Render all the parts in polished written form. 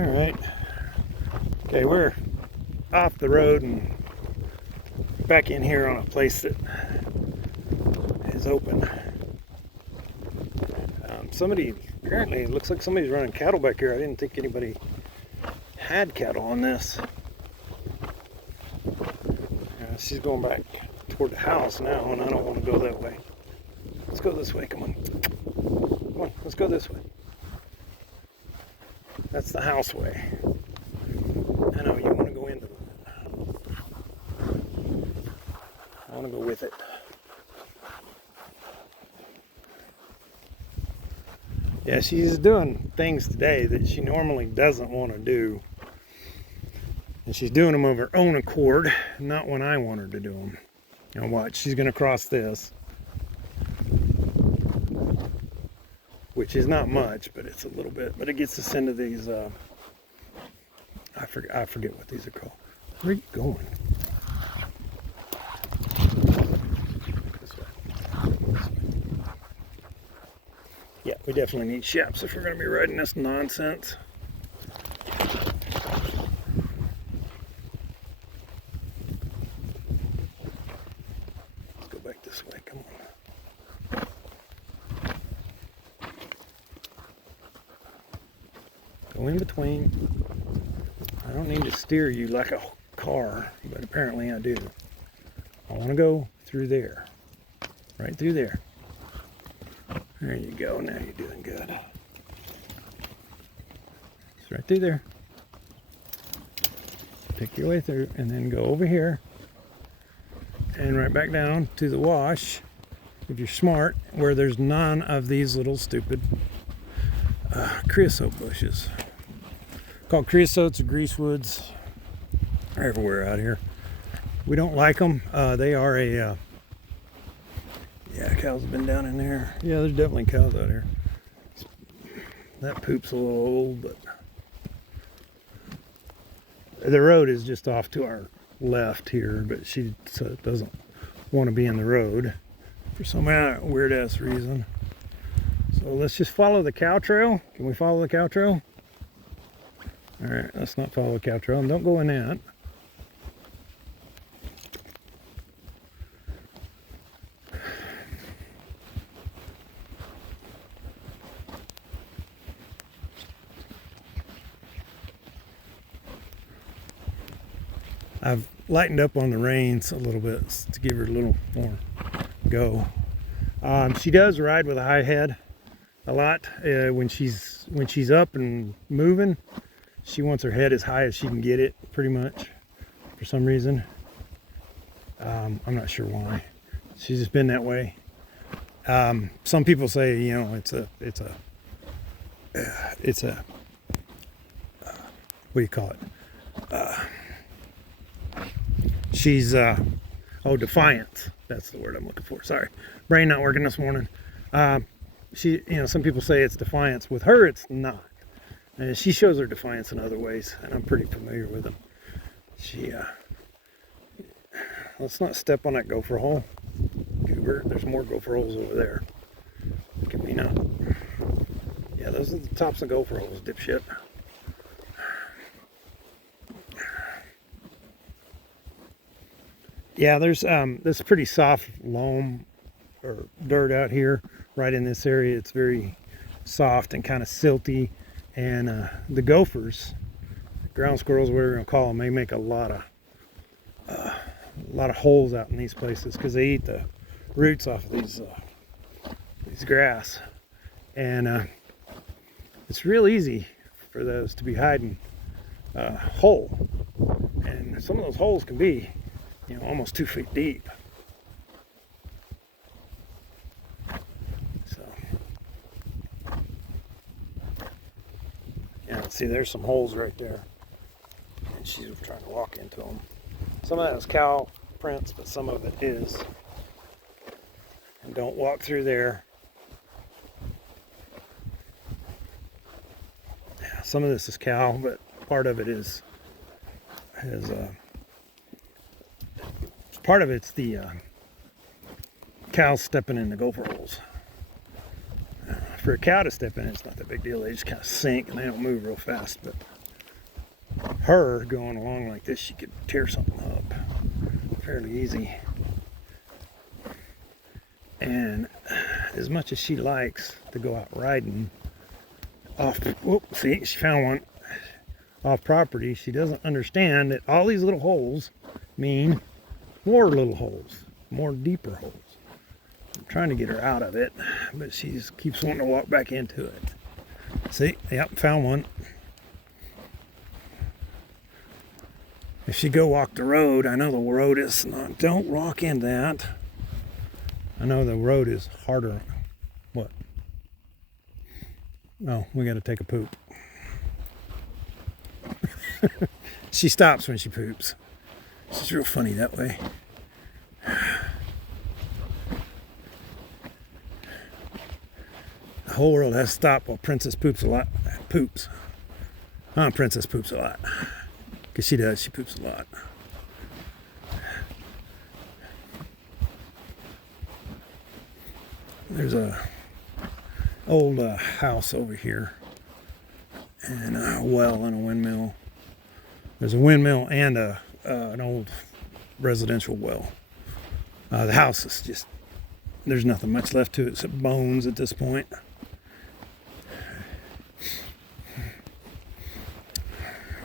Alright. Okay, we're off the road and back in here on a place that is open. Somebody, apparently, it looks like somebody's running cattle back here. I didn't think anybody had cattle on this. She's going back toward the house now, and I don't want to go that way. Let's go this way, come on. Come on, let's go this way. That's the house way. I know, you want to go into it. I want to go with it. Yeah, she's doing things today that she normally doesn't want to do. And she's doing them of her own accord, not when I want her to do them. Now watch, she's going to cross this. Which is not much, but it's a little bit. But it gets us into these, I forget what these are called. Where are you going? This way. Yeah, we definitely need chaps if we're going to be riding this nonsense. Let's go back this way, come on. Go in between. I don't need to steer you like a car, but apparently I do. I want to go through there. Right through there. There you go. Now you're doing good. It's right through there. Pick your way through and then go over here and right back down to the wash, if you're smart, where there's none of these little stupid creosote bushes. Called creosotes or greasewoods. They're everywhere out here. We don't like them. They are a yeah, cows have been down in there. Yeah, there's definitely cows out here. That poop's a little old, but the road is just off to our left here, but she doesn't want to be in the road for some weird ass reason. So let's just follow the cow trail. Can we follow the cow trail? All right, let's not follow the cow trail and don't go in that. I've lightened up on the reins a little bit to give her a little more go. She does ride with a high head a lot. When she's up and moving, she wants her head as high as she can get it, pretty much, for some reason. I'm not sure why. She's just been that way. Some people say, you know, it's a what do you call it? She's defiance. That's the word I'm looking for. Sorry, brain not working this morning. Some people say it's defiance. With her, it's not. And she shows her defiance in other ways, and I'm pretty familiar with them. Let's not step on that gopher hole, Goober. There's more gopher holes over there. Can we not? Yeah, those are the tops of gopher holes, dipshit. Yeah, there's this pretty soft loam or dirt out here, right in this area. It's very soft and kind of silty. And the gophers, ground squirrels, whatever you're gonna call them, they make a lot of holes out in these places because they eat the roots off of these grass, and it's real easy for those to be hiding whole. And some of those holes can be, you know, almost 2 feet deep. Yeah, see, there's some holes right there, and she's trying to walk into them. Some of that is cow prints, but some of it is. And don't walk through there. Yeah, some of this is cow, but part of it is part of it's the cows stepping in the gopher holes. For a cow to step in, it's not that big deal. They just kind of sink and they don't move real fast. But her going along like this, she could tear something up fairly easy. And as much as she likes to go out riding off, whoop, see, she found one off property, she doesn't understand that all these little holes mean more little holes, more deeper holes. I'm trying to get her out of it, but she keeps wanting to walk back into it. See, yep, found one. If she go walk the road, I know the road is not, don't walk in that. I know the road is harder. What? Oh, we got to take a poop. She stops when she poops. She's real funny that way. The whole world has to stop while Princess poops a lot. Poops. Princess poops a lot. Because she does, she poops a lot. There's a old house over here, and a well and a windmill. There's a windmill and an old residential well. The house is just, there's nothing much left to it except bones at this point.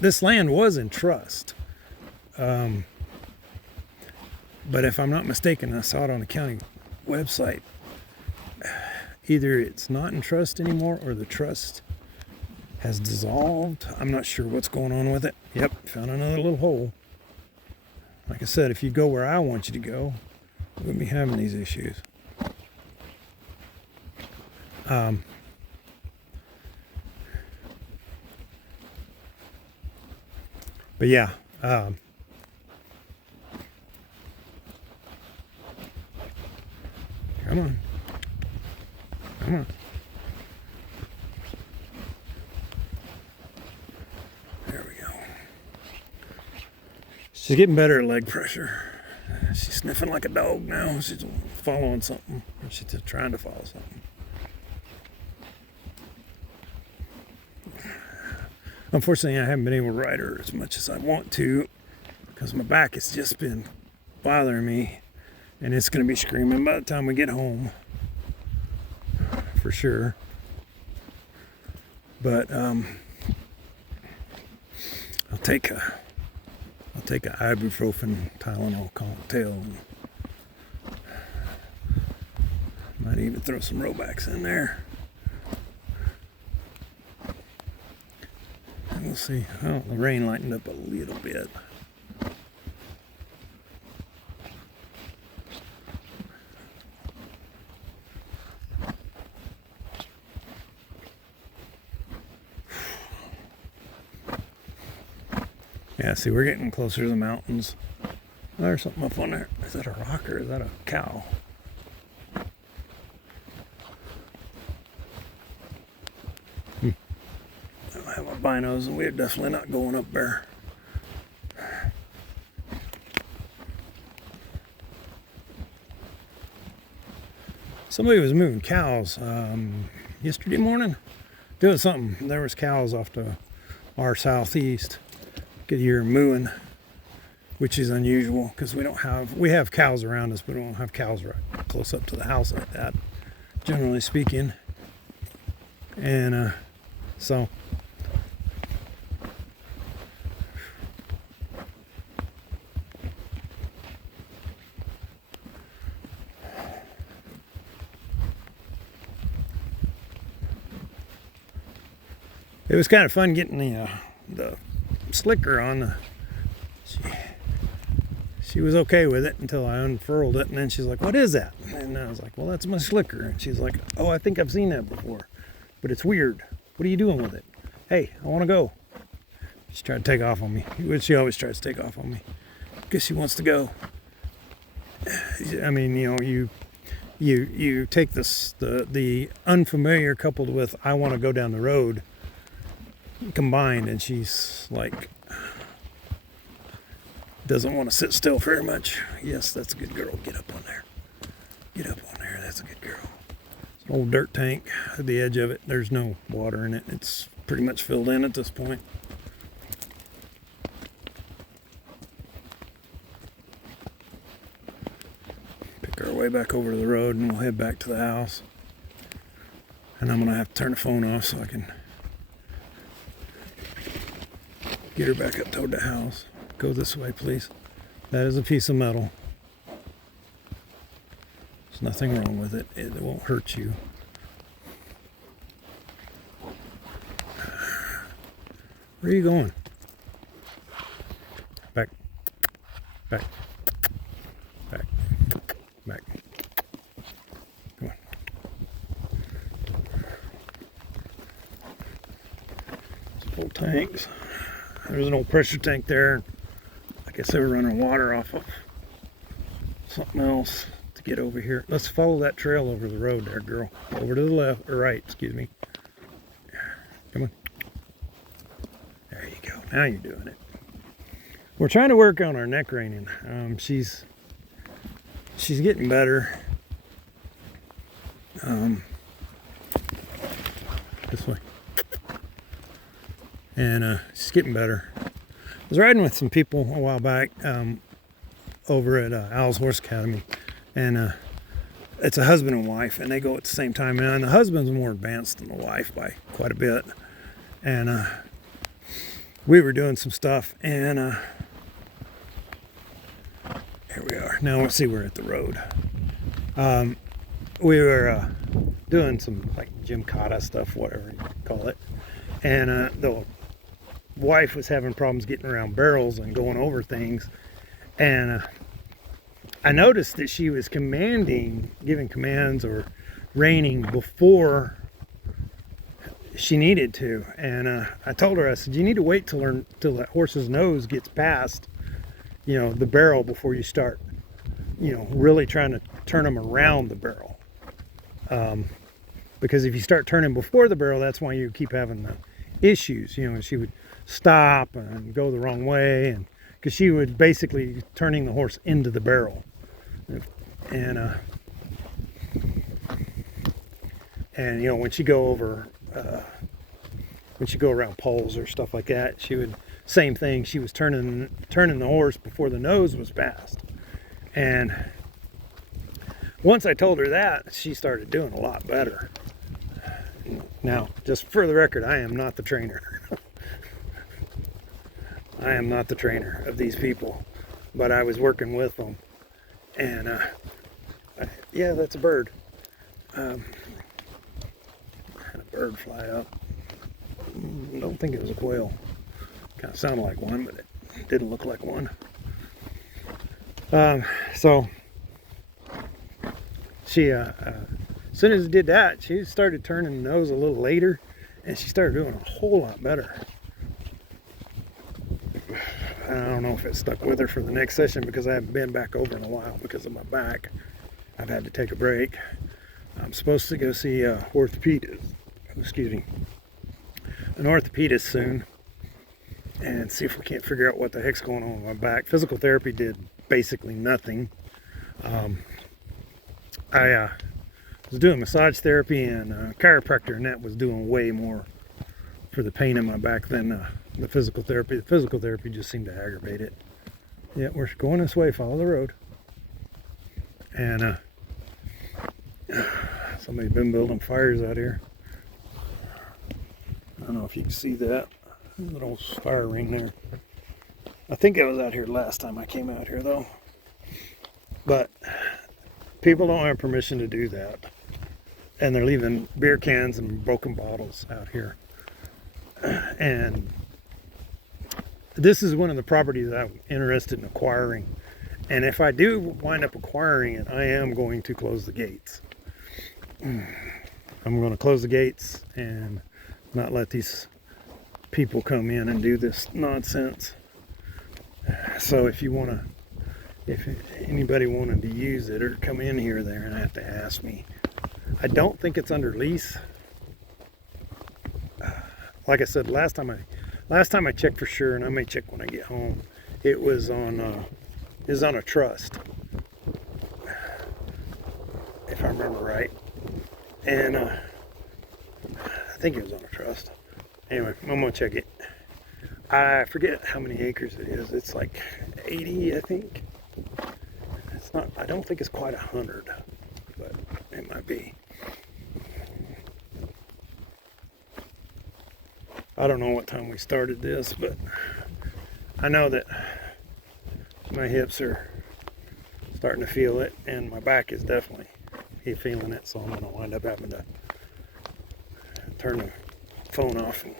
This land was in trust. But if I'm not mistaken, I saw it on the county website. Either it's not in trust anymore or the trust has dissolved. I'm not sure what's going on with it. Yep, found another little hole. Like I said, if you go where I want you to go, we wouldn't be having these issues. But yeah, come on. Come on. There we go. She's getting better at leg pressure. She's sniffing like a dog now. She's following something. She's just trying to follow something. Unfortunately, I haven't been able to ride her as much as I want to because my back has just been bothering me, and it's going to be screaming by the time we get home, for sure. But I'll take a ibuprofen Tylenol cocktail, and might even throw some Robax in there. We'll see. Oh, the rain lightened up a little bit. Yeah, see, we're getting closer to the mountains. There's something up on there. Is that a rock or is that a cow? I have my binos, and we're definitely not going up there. Somebody was moving cows yesterday morning, doing something. There was cows off to our southeast. Could hear mooing, which is unusual because we have cows around us, but we don't have cows right close up to the house like that, generally speaking. And so it was kind of fun getting the slicker on. She was okay with it until I unfurled it, and then she's like, "What is that?" And I was like, "Well, that's my slicker." And she's like, "Oh, I think I've seen that before, but it's weird. What are you doing with it?" "Hey, I want to go." She tried to take off on me, which she always tries to take off on me because she wants to go. I mean, you take the unfamiliar coupled with I want to go down the road combined, and she's like doesn't want to sit still very much. Yes, that's a good girl. Get up on there. Get up on there. That's a good girl. It's an old dirt tank at the edge of it. There's no water in it. It's pretty much filled in at this point. way back over to the road and we'll head back to the house. And I'm gonna have to turn the phone off so I can get her back up toward the house. Go this way, please. That is a piece of metal. There's nothing wrong with it. It won't hurt you. Where are you going? Back. Back. Back. Back. Come on. Some full tanks. There's an old pressure tank there. I guess they were running water off of something else to get over here. Let's follow that trail over the road there, girl. Over to the left, or right, excuse me. Come on. There you go. Now you're doing it. We're trying to work on our neck reining. She's getting better. This way. And she's getting better. I was riding with some people a while back over at Al's Horse Academy, and it's a husband and wife, and they go at the same time. And the husband's more advanced than the wife by quite a bit. And we were doing some stuff, and here we are. Now let's see, we're at the road. We were doing some like gymkhana stuff, whatever you call it, and the wife was having problems getting around barrels and going over things, and I noticed that she was giving commands or reining before she needed to, and I told her, I said, you need to wait till that horse's nose gets past, the barrel before you start, really trying to turn them around the barrel. Because if you start turning before the barrel, that's why you keep having the issues. She would stop and go the wrong way, and because she would basically turning the horse into the barrel, and when she go over, when she go around poles or stuff like that, she would same thing. She was turning the horse before the nose was passed, and once I told her that, she started doing a lot better. Now, just for the record, I am not the trainer. I am not the trainer of these people, but I was working with them, and yeah, that's a bird. Had a bird fly up. Don't think it was a quail. Kind of sounded like one, but it didn't look like one. So she, as soon as it did that, she started turning the nose a little later, and she started doing a whole lot better. I don't know if it stuck with her for the next session because I haven't been back over in a while because of my back. I've had to take a break. I'm supposed to go see an orthopedist soon, and see if we can't figure out what the heck's going on with my back. Physical therapy did basically nothing. I was doing massage therapy, and chiropractor, and that was doing way more for the pain in my back than the physical therapy. The physical therapy just seemed to aggravate it. Yeah, we're going this way, follow the road. And somebody's been building fires out here. I don't know if you can see that little fire ring there. I think I was out here last time I came out here though. But people don't have permission to do that. And they're leaving beer cans and broken bottles out here. And this is one of the properties that I'm interested in acquiring. And if I do wind up acquiring it, I am going to close the gates. I'm going to close the gates and not let these people come in and do this nonsense. So if anybody wanted to use it or come in here, they're going to have to ask me. I don't think it's under lease. Like I said, last time I checked for sure, and I may check when I get home, it was on a trust, if I remember right. And I think it was on a trust. Anyway, I'm gonna check it. I forget how many acres it is. It's like 80, I think. It's not, I don't think it's quite 100, but it might be. I don't know what time we started this, but I know that my hips are starting to feel it, and my back is definitely feeling it, so I'm going to wind up having to turn the phone off and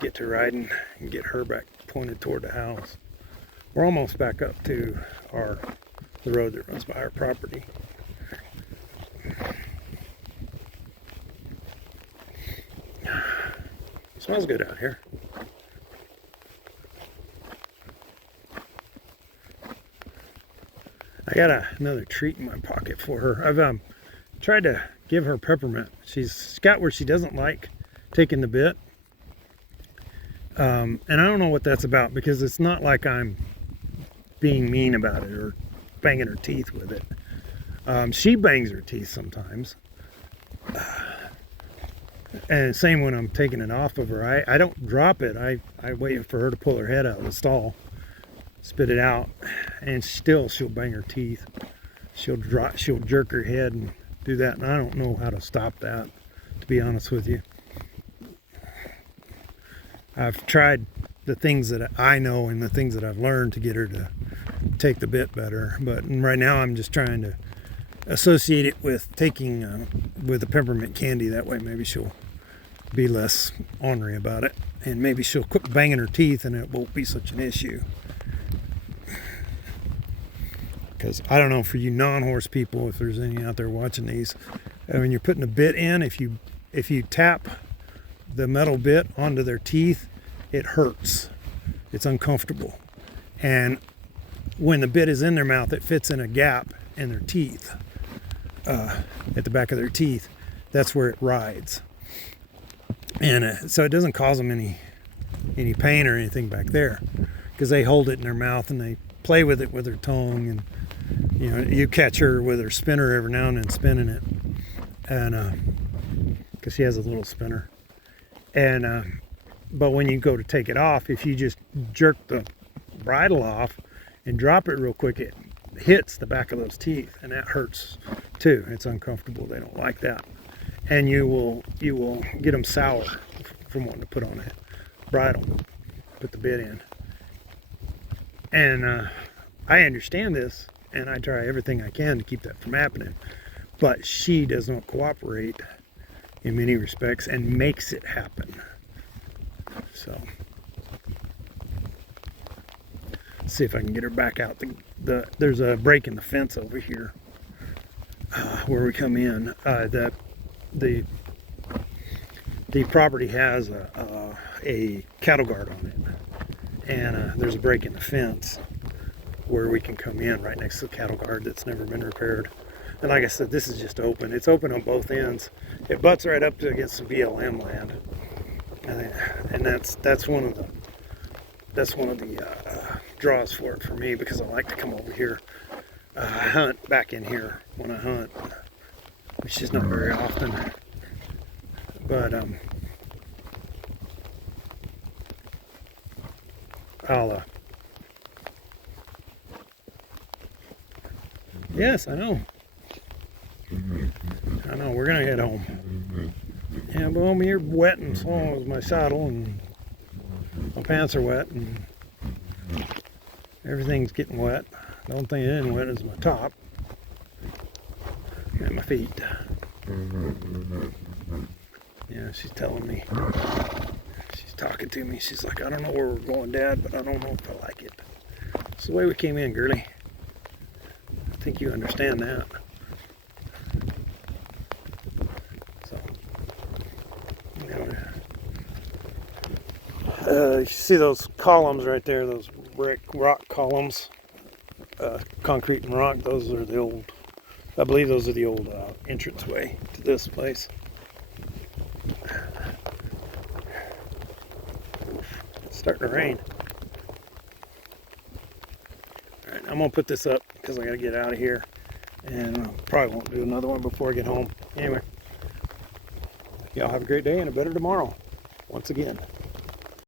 get to riding and get her back pointed toward the house. We're almost back up to the road that runs by our property. Smells good out here. I got another treat in my pocket for her. I've tried to give her peppermint. She's got where she doesn't like taking the bit. And I don't know what that's about, because it's not like I'm being mean about it or banging her teeth with it. She bangs her teeth sometimes. And same when I'm taking it off of her. I don't drop it. I wait for her to pull her head out of the stall, spit it out, and still she'll bang her teeth. She'll jerk her head and do that, and I don't know how to stop that, to be honest with you. I've tried the things that I know and the things that I've learned to get her to take the bit better, but right now I'm just trying to associate it with taking with the peppermint candy. That way maybe she'll be less ornery about it, and maybe she'll quit banging her teeth and it won't be such an issue. Because I don't know, for you non-horse people, if there's any out there watching these, when you're putting a bit in, if you tap the metal bit onto their teeth, it hurts. It's uncomfortable. And when the bit is in their mouth, it fits in a gap in their teeth, at the back of their teeth. That's where it rides. And so it doesn't cause them any pain or anything back there, because they hold it in their mouth and they play with it with their tongue. And you know, you catch her with her spinner every now and then spinning it, and because she has a little spinner. And but when you go to take it off, if you just jerk the bridle off and drop it real quick, it hits the back of those teeth, and that hurts too. It's uncomfortable. They don't like that, and you will get them sour from wanting to put on that bridle, put the bit in. And I understand this, and I try everything I can to keep that from happening, but she does not cooperate in many respects and makes it happen. So let's see if I can get her back out. There's a break in the fence over here where we come in. The property has a cattle guard on it, and there's a break in the fence where we can come in right next to the cattle guard that's never been repaired. And like I said, this is just open. It's open on both ends. It butts right up against the BLM land, and that's one of the draws for it for me, because I like to come over here. I hunt back in here when I hunt, which is not very often. But yes, I know. We're gonna head home. Yeah, well, you're wet, and so is my saddle, and my pants are wet, and everything's getting wet. The only thing that isn't wet is my top and my feet. Yeah, she's telling me. She's talking to me. She's like, I don't know where we're going, Dad, but I don't know if I like it. It's the way we came in, girlie. I think you understand that. So, you see those columns right there, those brick rock columns, concrete and rock. Those are the old, I believe those are the old entranceway to this place. It's starting to rain. Alright, I'm going to put this up because I got to get out of here, and probably won't do another one before I get home. Anyway, y'all have a great day and a better tomorrow once again.